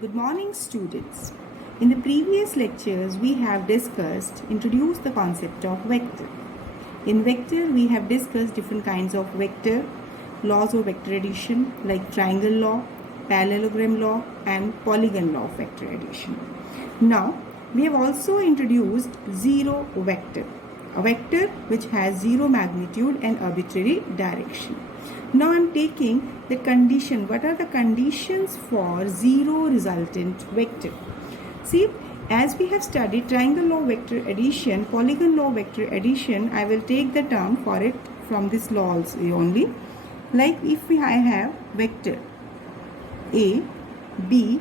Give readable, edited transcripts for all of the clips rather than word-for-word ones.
Good morning, students. In the previous lectures, we have introduced the concept of vector. In vector, we have discussed different kinds of vector, laws of vector addition like triangle law, parallelogram law, and polygon law of vector addition. Now, we have also introduced zero vector, a vector which has zero magnitude and arbitrary direction. Now I am taking the condition. What are the conditions for zero resultant vector? See, as we have studied triangle law vector addition, polygon law vector addition, I will take the term for it from this laws only. Like if I have vector A, B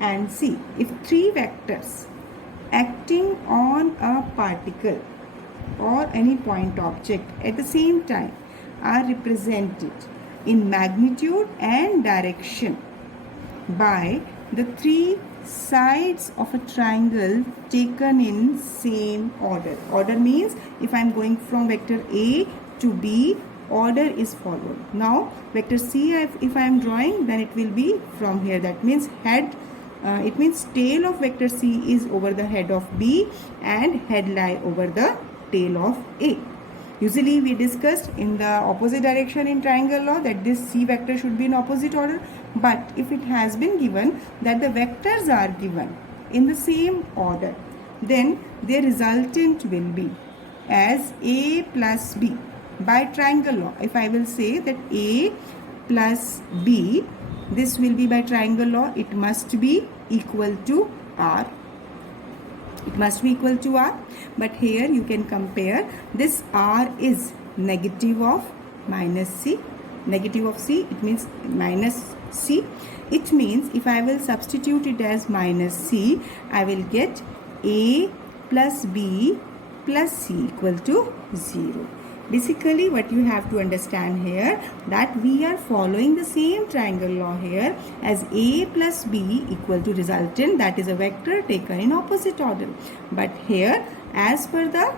and C, if three vectors acting on a particle or any point object at the same time are represented in magnitude and direction by the three sides of a triangle taken in same order. Order means if I am going from vector A to B, order is followed. Now vector C, if I am drawing, then it will be from here. That means head, it means tail of vector C is over the head of B and head lie over the tail of A. Usually we discussed in the opposite direction in triangle law that this C vector should be in opposite order, but if it has been given that the vectors are given in the same order, then their resultant will be as A plus B. By triangle law, if I will say that A plus B, this will be by triangle law, it must be equal to R. It must be equal to R, but here you can compare this R is negative of minus C. Negative of C, it means minus C. It means if I will substitute it as minus C, I will get A plus B plus C equal to 0. Basically what you have to understand here that we are following the same triangle law here as A plus B equal to resultant, that is a vector taken in opposite order. But here as per the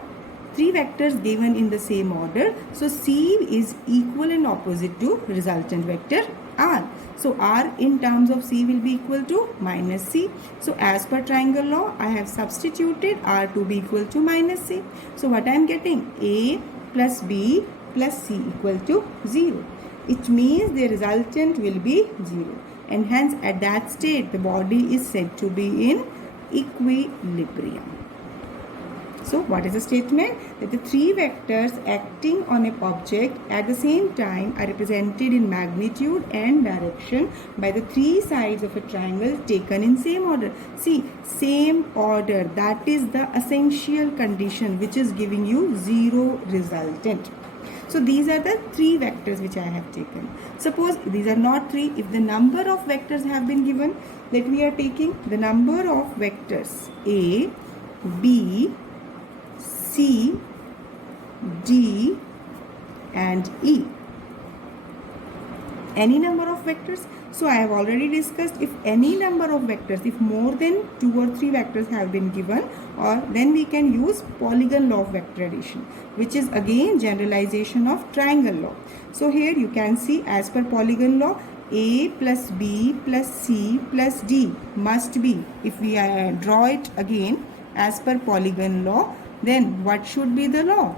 three vectors given in the same order, so C is equal and opposite to resultant vector R. So R in terms of C will be equal to minus C. So as per triangle law, I have substituted R to be equal to minus C. So what I am getting? A plus B plus C equal to 0. It means the resultant will be 0. And hence at that state the body is said to be in equilibrium. So what is the statement? That the three vectors acting on an object at the same time are represented in magnitude and direction by the three sides of a triangle taken in same order. See, same order, that is the essential condition which is giving you zero resultant. So these are the three vectors which I have taken. Suppose these are not three, if the number of vectors have been given, that we are taking the number of vectors A, B, C, D and E. Any number of vectors. So I have already discussed if any number of vectors, if more than 2 or 3 vectors have been given, or then we can use polygon law of vector addition, which is again generalization of triangle law. So here you can see as per polygon law, A plus B plus C plus D must be, if we draw it again as per polygon law, then what should be the law?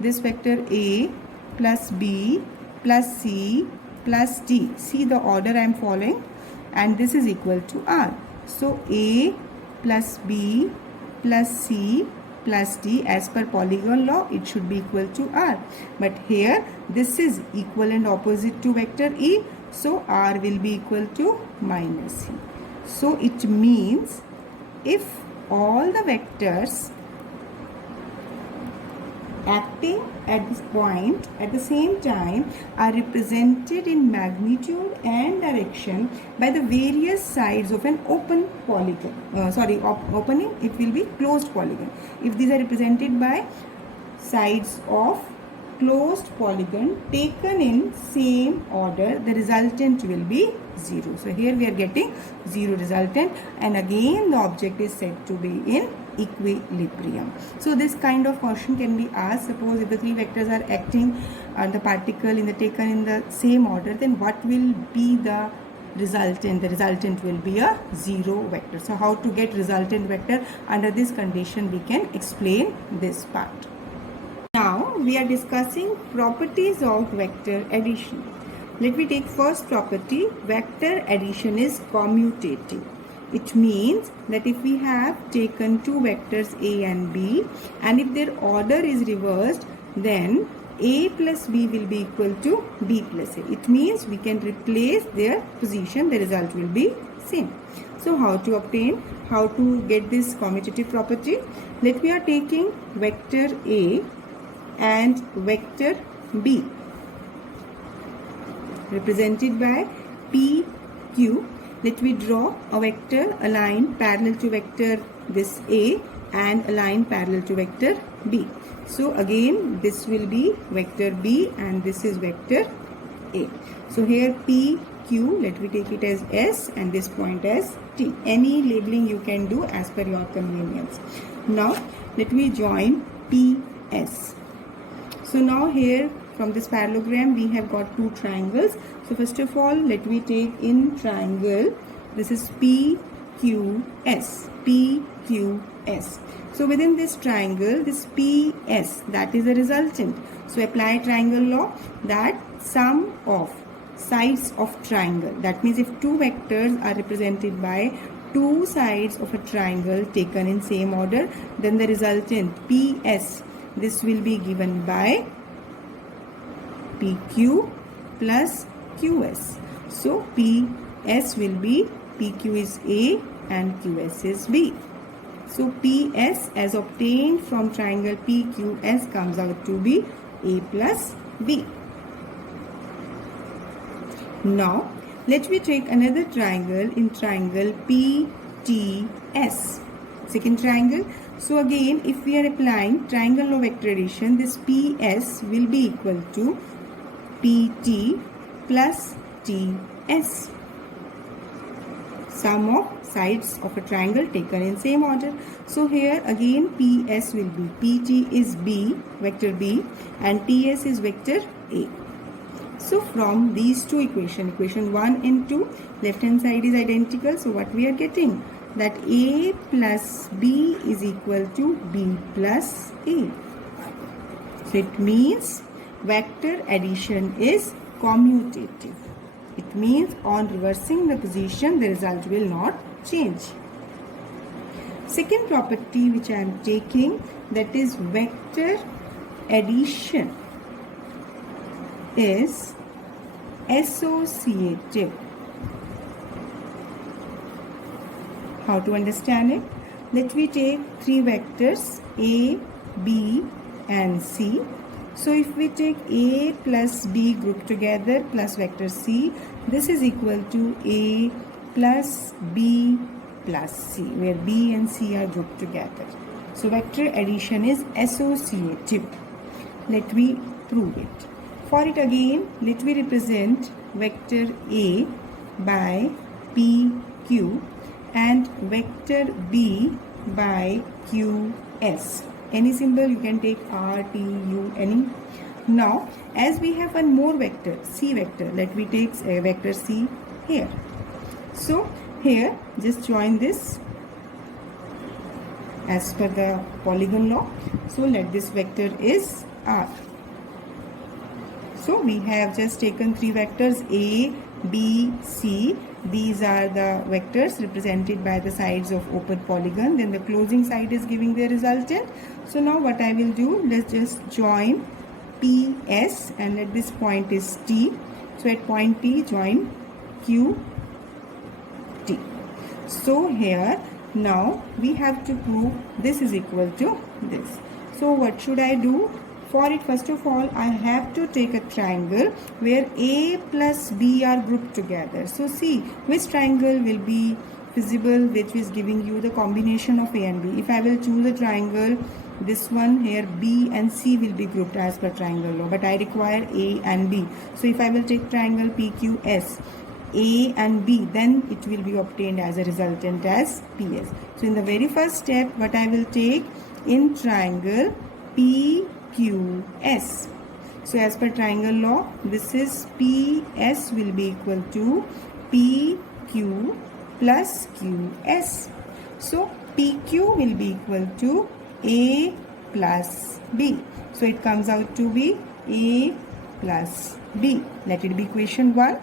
This vector A plus B plus C plus D. See the order I am following, and this is equal to R. So A plus B plus C plus D, as per polygon law it should be equal to R. But here this is equal and opposite to vector E, so R will be equal to minus C. So it means if all the vectors acting at this point at the same time are represented in magnitude and direction by the various sides of an open polygon. Opening, it will be closed polygon. If these are represented by sides of closed polygon taken in same order, the resultant will be 0. So here we are getting 0 resultant, and again the object is said to be in equilibrium. So this kind of question can be asked. Suppose if the three vectors are acting on the particle in the taken in the same order, then what will be the resultant. The resultant will be a 0 vector. So how to get resultant vector? Under this condition we can explain this part. Now we are discussing properties of vector addition. Let me take first property. Vector addition is commutative. It means that if we have taken two vectors A and B, and if their order is reversed, then A plus B will be equal to B plus A. It means we can replace their position, the result will be same. So how to obtain, how to get this commutative property? Let me are taking vector A and vector B represented by PQ. Let me draw a vector, a line parallel to vector this A and a line parallel to vector B. So again this will be vector B and this is vector A. So here PQ, let me take it as S and this point as T. Any labeling you can do as per your convenience. Now let me join PS. So now here from this parallelogram we have got two triangles. So first of all let me take in triangle, this is PQS, PQS. So within this triangle, this PS, that is a resultant. So apply triangle law, that sum of sides of triangle. That means if two vectors are represented by two sides of a triangle taken in same order, then the resultant PS, this will be given by PQ plus QS. So PS will be, PQ is A and QS is B. So PS as obtained from triangle PQS comes out to be A plus B. Now let me take another triangle in triangle PTS, second triangle. So again if we are applying triangle law vector addition, this PS will be equal to PT plus TS. Sum of sides of a triangle taken in same order. So here again PS will be, PT is B, vector B, and TS is vector A. So from these two equation 1 and 2, left hand side is identical. So what we are getting? That A plus B is equal to B plus A. So it means vector addition is commutative. It means on reversing the position, the result will not change. Second property which I am taking, that is vector addition is associative. How to understand it? Let me take three vectors A, B and C. So if we take A plus B grouped together plus vector C, this is equal to A plus B plus C, where B and C are grouped together. So vector addition is associative. Let me prove it. For it again, let me represent vector A by PQ and vector B by QS. Any symbol you can take, R, T, U, any. Now as we have one more vector, C vector, let me take a vector C here. So here just join this as per the polygon law. So let this vector is R. So we have just taken three vectors A, B, C. These are the vectors represented by the sides of open polygon. Then the closing side is giving the resultant. So now what I will do, let's just join PS and let this point is T. So at point T join Q, T. So here now we have to prove this is equal to this. So what should I do? For it, first of all, I have to take a triangle where A plus B are grouped together. So see which triangle will be feasible, which is giving you the combination of A and B. If I will choose a triangle, this one here B and C will be grouped as per triangle law, but I require A and B. So if I will take triangle PQS, A and B, then it will be obtained as a resultant as PS. So in the very first step, what I will take in triangle PQS. So as per triangle law, this is PS will be equal to PQ plus QS. So PQ will be equal to A plus B. So it comes out to be A plus B. Let it be equation 1.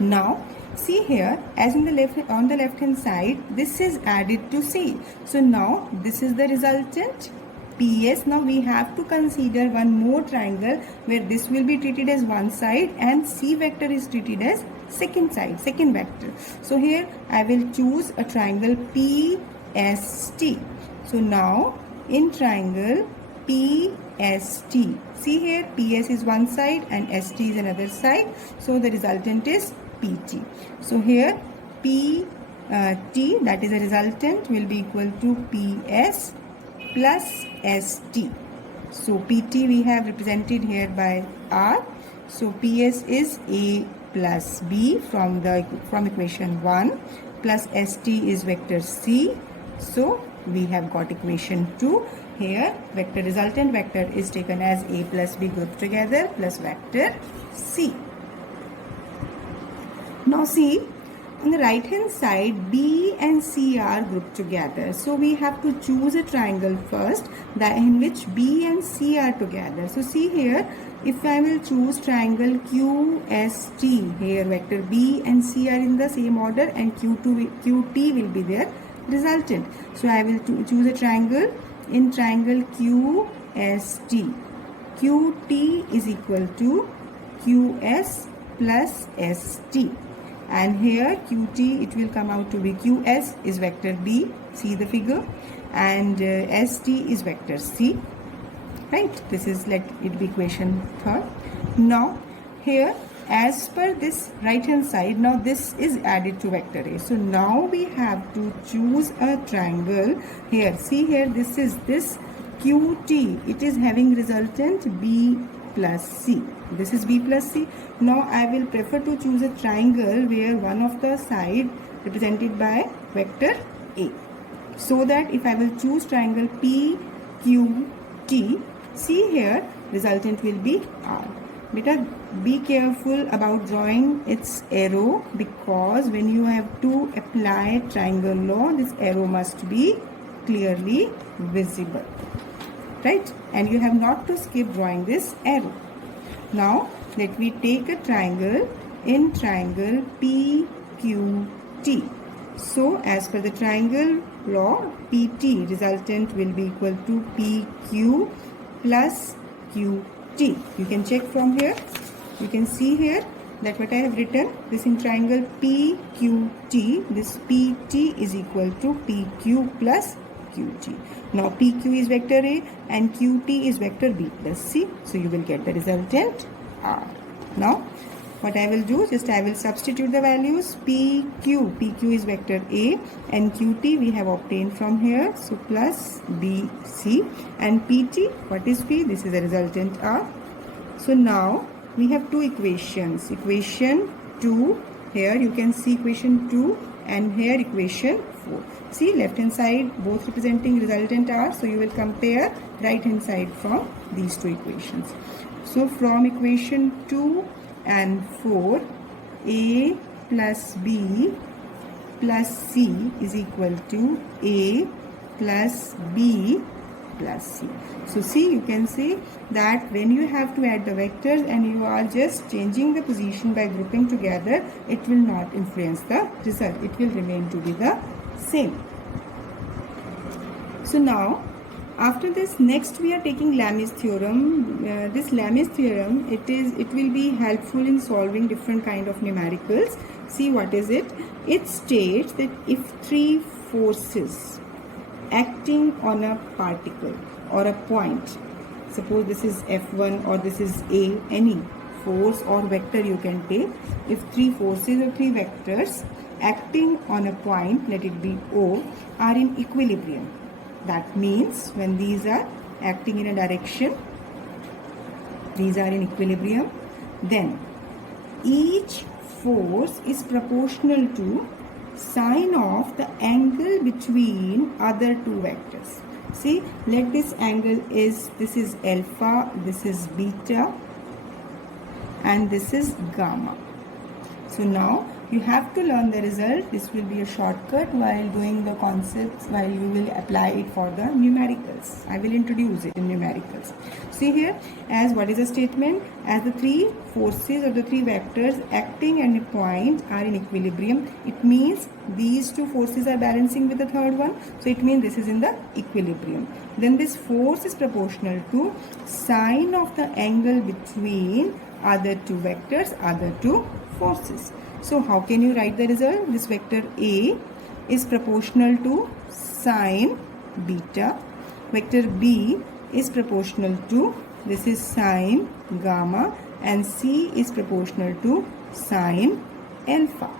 Now see here, as in the on the left hand side, this is added to C. So now this is the resultant PS. Now we have to consider one more triangle where this will be treated as one side and C vector is treated as second side, second vector. So here I will choose a triangle PST. So now in triangle PST, see here PS is one side and ST is another side. So the resultant is PT. So here PT, that is a resultant, will be equal to PS plus ST. So PT we have represented here by R. So PS is A plus B from equation 1 plus ST is vector C. So we have got equation 2. Here vector resultant vector is taken as A plus B grouped together plus vector C. Now see, on the right hand side, B and C are grouped together. So we have to choose a triangle first that in which B and C are together. So see here, if I will choose triangle QST, here vector B and C are in the same order and QT will be their resultant. So I will choose a triangle in triangle QST. QT is equal to QS plus ST. And here QT, it will come out to be QS is vector B, see the figure, and ST is vector C, right? This is, let it be equation 3rd. Now here, as per this right hand side, now this is added to vector A. So now we have to choose a triangle. Here, see here, this is this QT, it is having resultant B plus C. This is B plus C. Now I will prefer to choose a triangle where one of the side represented by vector A. So that if I will choose triangle PQT, see here resultant will be R. Beta, be careful about drawing its arrow, because when you have to apply triangle law, this arrow must be clearly visible, right? And you have not to skip drawing this arrow. Now let me take a triangle in triangle PQT. So as per the triangle law, PT resultant will be equal to PQ plus QT. You can check from here. You can see here that what I have written, this in triangle PQT, this PT is equal to PQ plus QT. Now PQ is vector A and QT is vector B plus C. So you will get the resultant R. Now what I will do, just I will substitute the values. PQ is vector A and QT we have obtained from here. So plus B, C, and PT, what is P? This is the resultant R. So now we have two equations. Equation 2, here you can see equation 2 and here equation 4. See, left hand side both representing resultant R. So you will compare right hand side from these two equations. So from equation 2 and 4, A plus B plus C is equal to A plus B plus C. So see, you can see that when you have to add the vectors and you are just changing the position by grouping together, it will not influence the result. It will remain to be the same. So now after this, next we are taking Lami's theorem. This Lami's theorem, it will be helpful in solving different kind of numericals. See, what is it? It states that if three forces acting on a particle or a point, suppose this is F1 or this is A, any force or vector you can take. If three forces or three vectors acting on a point, let it be O, are in equilibrium. That means when these are acting in a direction, these are in equilibrium, then each force is proportional to sine of the angle between other two vectors. See, let this angle is, this is alpha, this is beta, and this is gamma. So So now you have to learn the result. This will be a shortcut while doing the concepts, while you will apply it for the numericals. I will introduce it in numericals. See here, as what is the statement? As the three forces of the three vectors acting at a point are in equilibrium, it means these two forces are balancing with the third one. So it means this is in the equilibrium. Then this force is proportional to sine of the angle between other two vectors, other two forces. So how can you write the result? This vector A is proportional to sine beta. Vector B is proportional to, this is sine gamma, and C is proportional to sine alpha.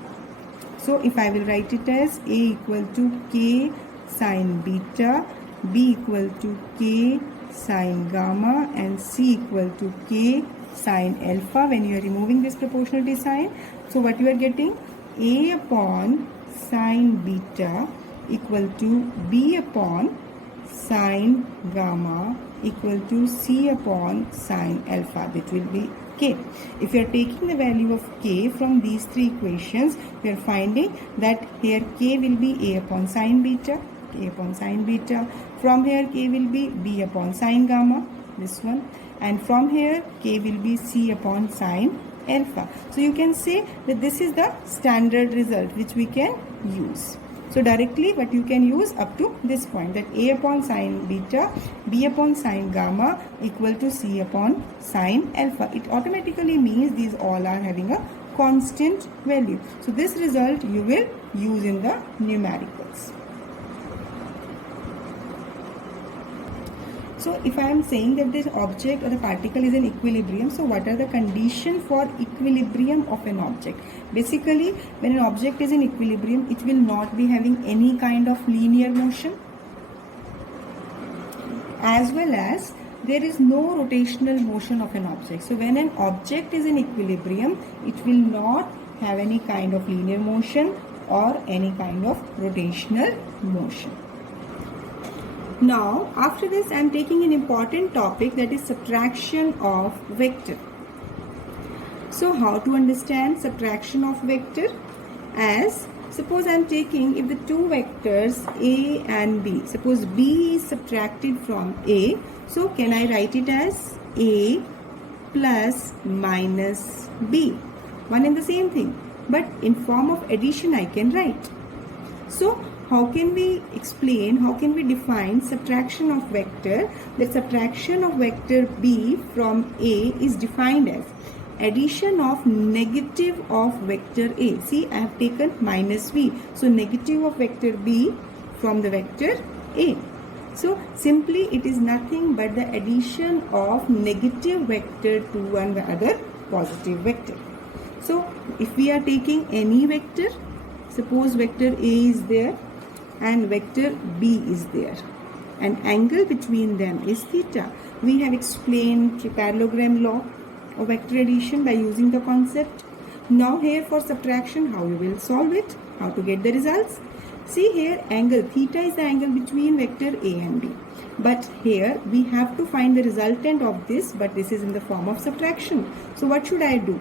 So if I will write it as A equal to K sine beta, B equal to K sine gamma, and C equal to K sine alpha, when you are removing this proportionality sign, so what you are getting? A upon sine beta equal to B upon sine gamma equal to C upon sine alpha. That will be K. If you are taking the value of K from these three equations, we are finding that here K will be A upon sine beta, K upon sine beta. From here K will be B upon sine gamma, this one. And from here K will be C upon sine alpha. So you can say that this is the standard result which we can use. So directly what you can use up to this point, that A upon sine beta, B upon sine gamma equal to C upon sine alpha. It automatically means these all are having a constant value. So this result you will use in the numericals. So if I am saying that this object or the particle is in equilibrium, so what are the conditions for equilibrium of an object? Basically, when an object is in equilibrium, it will not be having any kind of linear motion, as well as there is no rotational motion of an object. So when an object is in equilibrium, it will not have any kind of linear motion or any kind of rotational motion. Now, after this, I am taking an important topic, that is subtraction of vector. So, how to understand subtraction of vector? As suppose I am taking, if the two vectors A and B, suppose B is subtracted from A, so can I write it as A plus minus B? One and the same thing, but in form of addition I can write. So, how can we explain, how can we define subtraction of vector? The subtraction of vector B from A is defined as addition of negative of vector A. See, I have taken minus B. So, negative of vector B from the vector A. So, simply it is nothing but the addition of negative vector to one other positive vector. So, if we are taking any vector, suppose vector A is there and vector B is there, and angle between them is theta. We have explained parallelogram law of vector addition by using the concept. Now here for subtraction, how you will solve it, how to get the results. See here, angle theta is the angle between vector A and B. But here we have to find the resultant of this, but this is in the form of subtraction. So what should I do?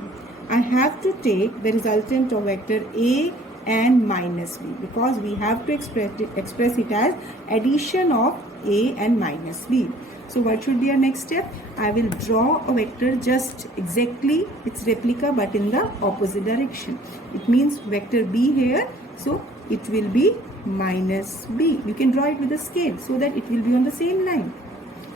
I have to take the resultant of vector A and minus B, because we have to express it as addition of A and minus B. So what should be our next step? I will draw a vector just exactly its replica but in the opposite direction. It means vector B here, so it will be minus B. You can draw it with a scale so that it will be on the same line.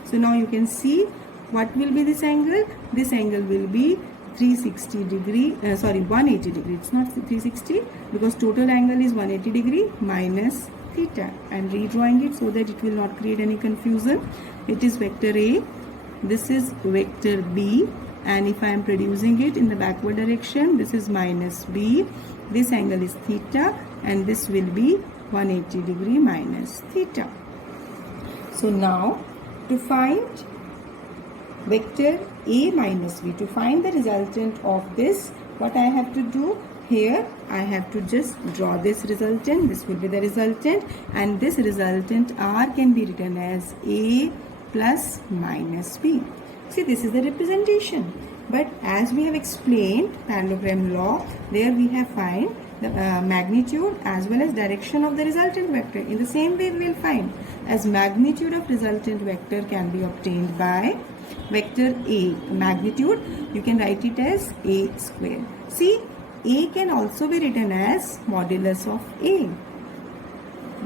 So now you can see what will be this angle. This angle will be 180 degree. It's not 360 because total angle is 180 degree minus theta. I am redrawing it so that it will not create any confusion. It is vector A, this is vector B, and if I am producing it in the backward direction, this is minus B. This angle is theta and this will be 180 degree minus theta. So now to find vector A minus B, to find the resultant of this, what I have to do here, I have to just draw this resultant. This will be the resultant, and this resultant R can be written as A plus minus B. See, this is the representation. But as we have explained parallelogram law, there we have find the magnitude as well as direction of the resultant vector. In the same way we will find as magnitude of resultant vector can be obtained by vector A. Magnitude, you can write it as A square. See, A can also be written as modulus of A.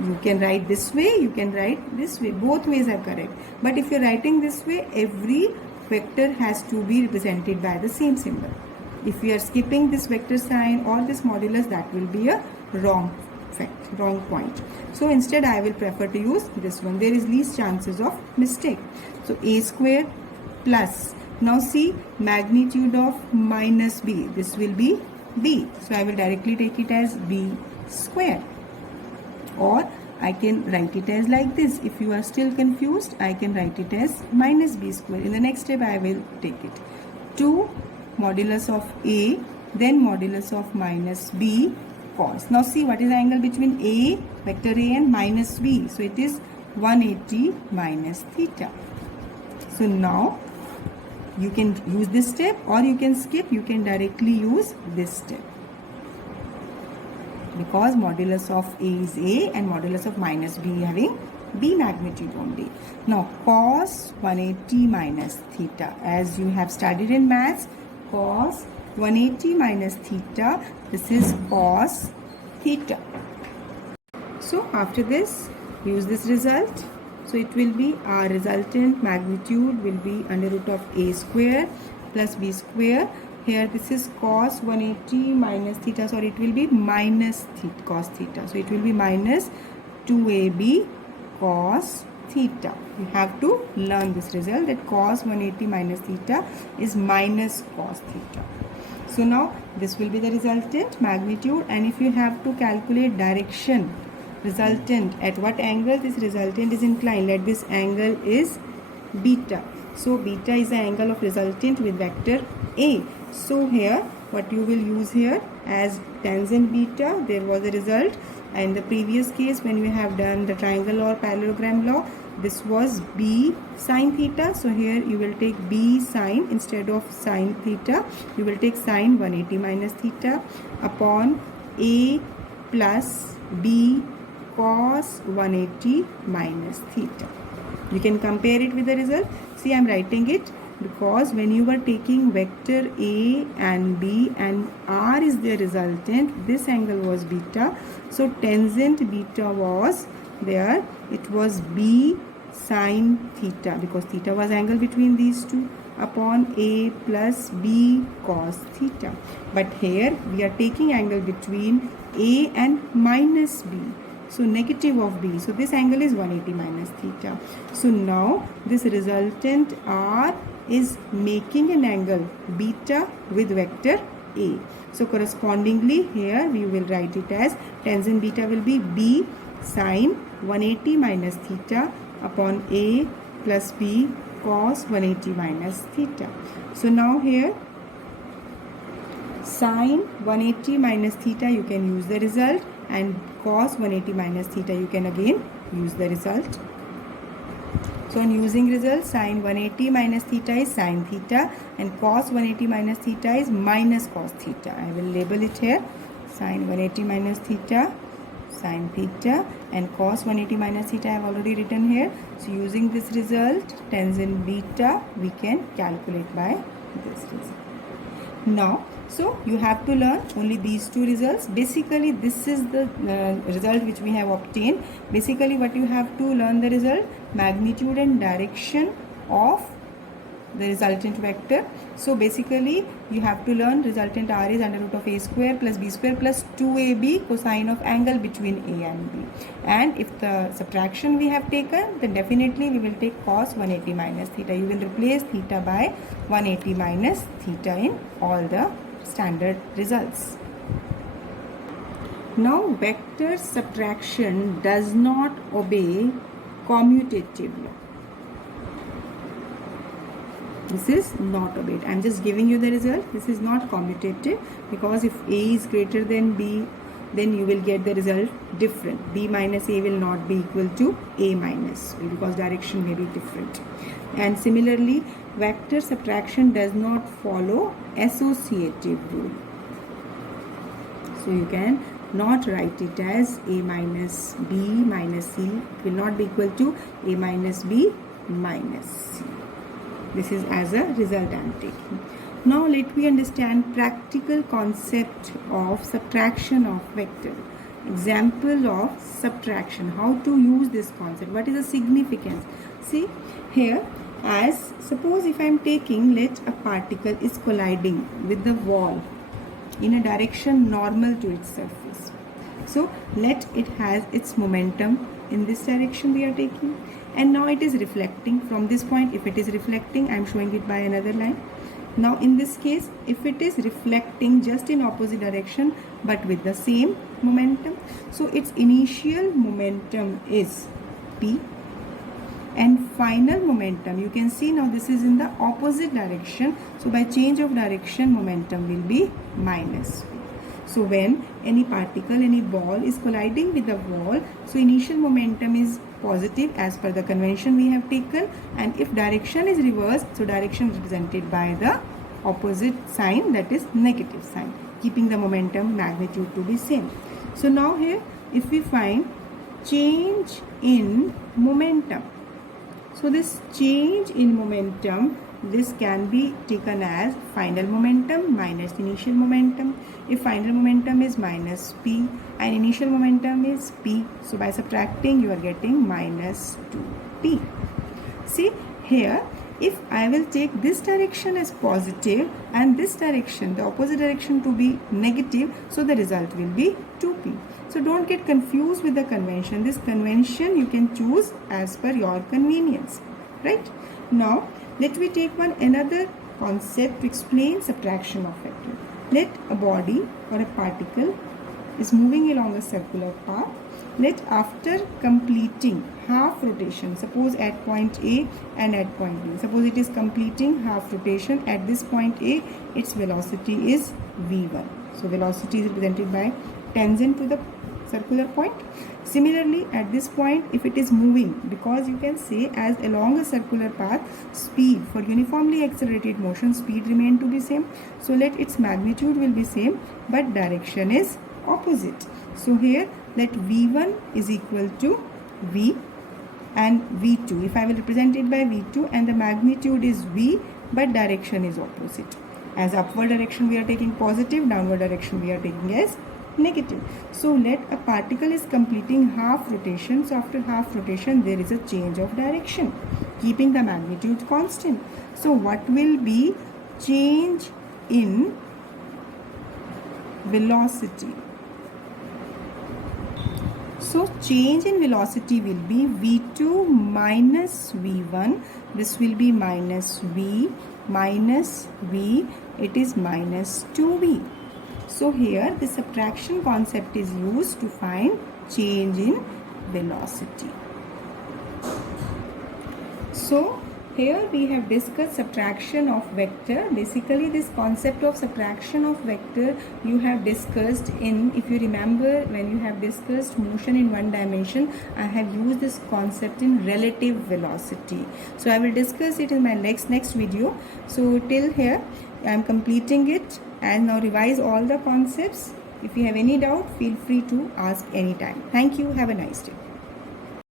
You can write this way, you can write this way. Both ways are correct. But if you are writing this way, every vector has to be represented by the same symbol. If we are skipping this vector sign or this modulus, that will be a wrong point. So instead I will prefer to use this one. There is least chances of mistake. So A square plus, now see, magnitude of minus B, this will be B. So I will directly take it as B square. Or I can write it as like this. If you are still confused, I can write it as minus B square. In the next step, I will take it. 2 modulus of A, then modulus of minus B cos. Now see, what is the angle between A, vector A, and minus B? So it is 180 minus theta. So now you can use this step or you can skip. You can directly use this step, because modulus of A is A and modulus of minus B having B magnitude only. Now cos 180 minus theta, as you have studied in maths, cos 180 minus theta, this is cos theta. So after this, use this result. So it will be our resultant magnitude will be under root of A square plus B square. Here this is cos 180 minus theta, sorry, it will be minus theta, cos theta. So it will be minus 2AB cos theta. You have to learn this result, that cos 180 minus theta is minus cos theta. So now this will be the resultant magnitude, and if you have to calculate direction, resultant, at what angle this resultant is inclined, let this angle is beta. So beta is the angle of resultant with vector A. So here what you will use here as tangent beta, there was a result. And the previous case when we have done the triangle or parallelogram law, this was B sine theta. So here you will take B sine instead of sine theta. You will take sine 180 minus theta upon A plus B cos 180 minus theta. You can compare it with the result. See, I am writing it because when you were taking vector A and B and R is the resultant, this angle was beta. So tangent beta was there. It was B sine theta, because theta was angle between these two, upon A plus B cos theta. But here we are taking angle between A and minus B. So negative of B. So this angle is 180 minus theta. So now this resultant R is making an angle beta with vector A. So correspondingly here we will write it as tangent beta will be B sine 180 minus theta upon A plus B cos 180 minus theta. So now here sine 180 minus theta, you can use the result, and cos 180 minus theta, you can again use the result. So on using result, sine 180 minus theta is sine theta and cos 180 minus theta is minus cos theta. I will label it here, sine 180 minus theta, sine theta, and cos 180 minus theta I have already written here. So using this result, tangent beta, we can calculate by this result. Now, so you have to learn only these two results. Basically, this is the result which we have obtained. Basically, what you have to learn the result, magnitude and direction of the resultant vector. So basically, you have to learn resultant R is under root of A square plus B square plus 2AB cosine of angle between A and B. And if the subtraction we have taken, then definitely we will take cos 180 minus theta. You will replace theta by 180 minus theta in all the standard results. Now vector subtraction does not obey commutative law. This is not obeyed. I am just giving you the result. This is not commutative, because if A is greater than B, then you will get the result different. B minus A will not be equal to A minus B, because direction may be different. And similarly, vector subtraction does not follow associative rule. So you can not write it as a minus b minus c. It will not be equal to a minus b minus c. This is as a result I am taking. Now let me understand practical concept of subtraction of vector. Example of subtraction. How to use this concept. What is the significance? See here, as suppose if I am taking, let a particle is colliding with the wall in a direction normal to its surface. So let it has its momentum in this direction we are taking, and now it is reflecting from this point. If it is reflecting, I am showing it by another line. Now in this case, if it is reflecting just in opposite direction but with the same momentum, so its initial momentum is p, and final momentum, you can see now this is in the opposite direction, so by change of direction momentum will be minus p. So when any particle, any ball is colliding with the wall, so initial momentum is positive as per the convention we have taken, and if direction is reversed, so direction is represented by the opposite sign, that is negative sign, keeping the momentum magnitude to be same. So now here if we find change in momentum, so this change in momentum, this can be taken as final momentum minus initial momentum. If final momentum is minus p and initial momentum is p, so by subtracting you are getting minus 2p. See here, if I will take this direction as positive and this direction, the opposite direction, to be negative, so the result will be 2p. So don't get confused with the convention. This convention you can choose as per your convenience, right? Now let me take another concept to explain subtraction of vector. Let a body or a particle is moving along a circular path. Let after completing half rotation, suppose at point A and at point B, suppose it is completing half rotation at this point A, its velocity is v1. So velocity is represented by tangent to the circular point. Similarly at this point, if it is moving, because you can say as along a circular path, speed for uniformly accelerated motion, speed remain to be same, so let its magnitude will be same but direction is opposite. So here let v1 is equal to v and v2. If I will represent it by v2 and the magnitude is v but direction is opposite. As upward direction we are taking positive, downward direction we are taking as negative. So let a particle is completing half rotation, so after half rotation there is a change of direction, keeping the magnitude constant. So what will be change in velocity? So change in velocity will be v2 minus v1. This will be minus v minus v. It is minus 2v. So here the subtraction concept is used to find change in velocity. So here we have discussed subtraction of vector. Basically this concept of subtraction of vector you have discussed in, if you remember, when you have discussed motion in one dimension, I have used this concept in relative velocity. So I will discuss it in my next video. So till here I am completing it, and now revise all the concepts. If you have any doubt, feel free to ask anytime. Thank you. Have a nice day.